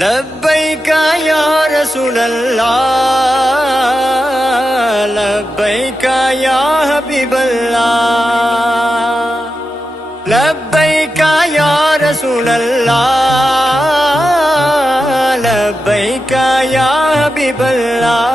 لبیک یا رسول اللہ، لبیک یا حبیب اللہ، لبیک یا رسول اللہ، لبیک یا حبیب اللہ۔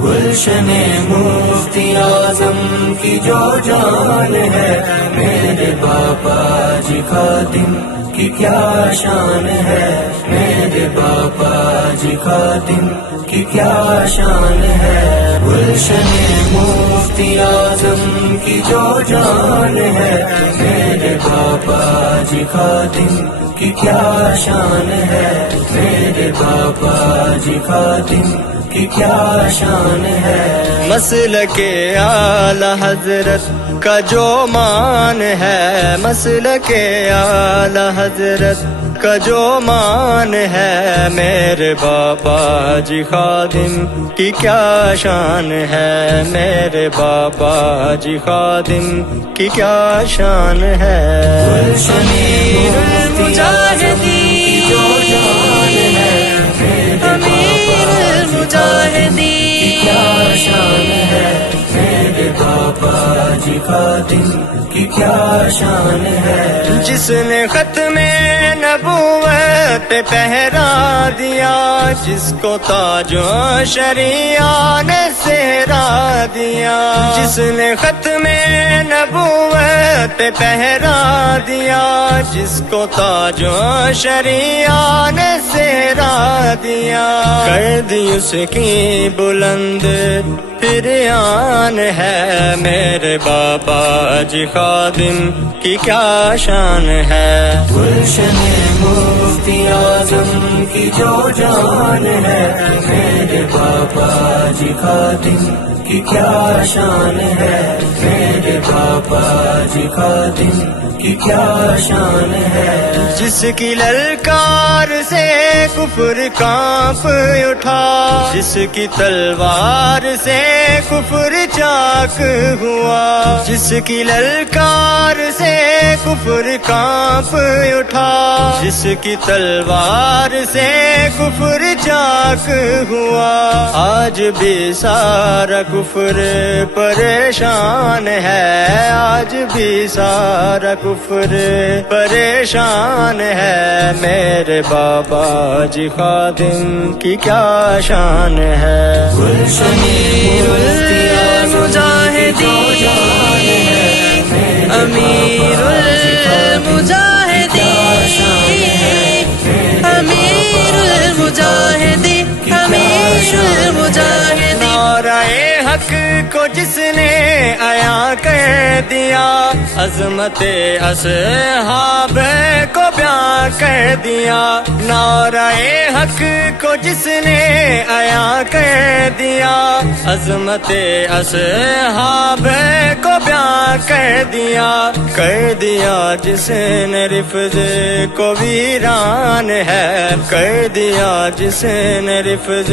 گلشن مفتی اعظم کی جو جان ہے، میرے باپا جی خادم کی کیا شان ہے، میرے باپا جی خادم کی کیا شان ہے۔ گلشن مفتی اعظم کی جو جان ہے، میرے باپا جی خادم کی کیا شان ہے، میرے باپا جی خادم کی کیا شان ہے۔ مسلک اعلی حضرت کا جو مان ہے، مسلک اعلی حضرت کا جو مان ہے، میرے باپا جی خادم کی کیا شان ہے، میرے باپا جی خادم کی کیا شان ہے۔ امیر المجاہدین جو جان ہے، امیر المجاہدین کیا شان ہے، میرے باپا جی خادم کی کیا شان ہے۔ جس نے ختم نبوت پہ پہرا دیا، جس کو تاج و شریعہ نے سہرا دیا، جس نے ختم نبوت پہ پہرا دیا، جس کو تاج و شریعہ نے سہرا دیا، کر دی اس کی بلند پھر آن ہے، میرے باپا جی خادم کی کیا شان ہے۔ گلشن مفتی اعظم کی جو جان ہے، میرے باپا جی خادم کی کیا شان ہے، میرے باپا جی خادم کی کیا شان ہے۔ جس کی للکار سے کفر کانپ اٹھا، جس کی تلوار سے کفر چاک ہوا، جس کی للکار سے کفر کانپ اٹھا، جس کی تلوار سے کفر چاک ہوا، آج بھی سارا کفر پریشان ہے، آج بھی سارا کفر پریشان ہے، میرے بابا جی خادم کی کیا شان ہے۔ گلشن المجاہدین، امیر المجاہدین، امیر المجاہدین، امیر المجاہدین۔ نعرہ حق کو جس نے عیاں کر دیا، عظمت اصحاب کو بیان کر دیا، نعرہ حق کو جس نے عیاں کر دیا، عظمت اصحاب کو بیان کر دیا جس نے رفض کو ویران ہے، کر دیا جس نے رفض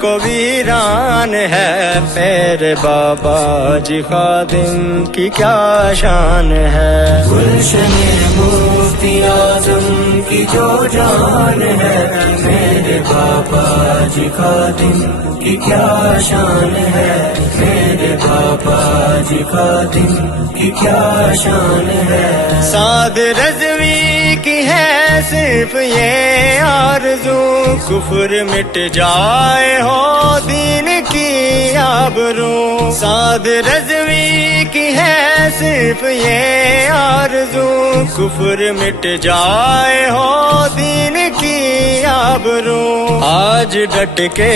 کو ویران ہے، میرے بابا جی خادم کی کیا شان ہے۔ گلشن مفتی اعظم کی جو جان ہے، میرے باپا جی خادم کی کیا شان ہے، میرے باپا جی خادم کی کیا شان ہے۔ سعد رضوی کی ہے صرف یہ آرزو، کفر مٹ جائے ہو دین کی آبرو، سعد رضوی کی ہے صرف یہ آرزو، کفر مٹ جائے ہو دین کی آبرو، آج ڈٹ کے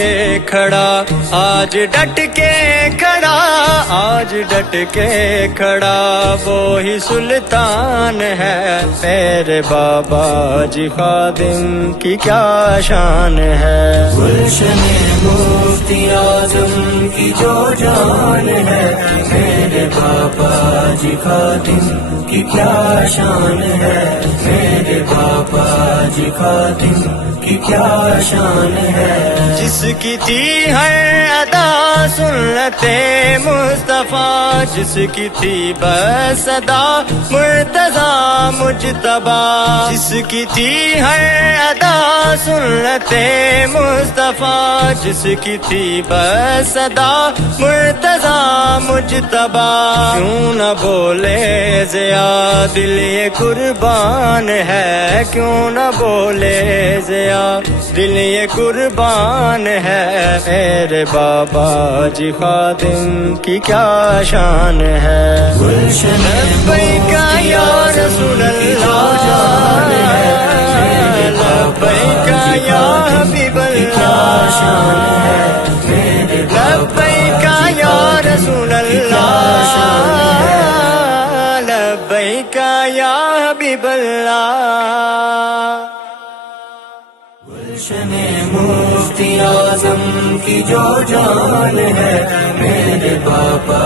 کھڑا، آج ڈٹ کے کھڑا، آج ڈٹ کے کھڑا وہی سلطان ہے، میرے بابا جی خادم کی کیا شان ہے۔ گلشن مفتی اعظم کی جو جان ہے، میرے باپا جی خادم کی کیا شان ہے، میرے باپا جی خادم کی کیا شان ہے جس کی تھی ہے ادا سنت مصطفیٰ جس کی تھی بس ادا مرتضی مجتبی جس کی تھی ہے ادا سنت مصطفیٰ جس کی تھی بس ادا مرتضی مجتبی کیوں نہ بولے ضیا دل یہ قربان ہے کیوں نہ بولے ضیا دل یہ قربان ہے میرے بابا جی خادم کی کیا شان ہے گلشن لبیک یا رسول اللہ لبیک یا حبیب اللہ لبیک یا رسول اللہ لبیک یا حبیب اللہ گلشن مفتی اعظم کی جو جان ہے میرے باپا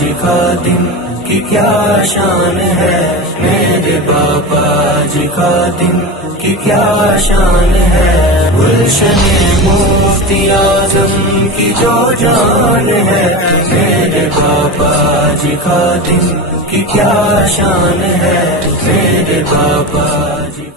جی خادم کی کیا شان ہے میرے باپا جی خادم کی کیا شان ہے گلشن مفتی اعظم کی جو جان ہے میرے باپا جی خادم کی کیا شان ہے میرے باپا جی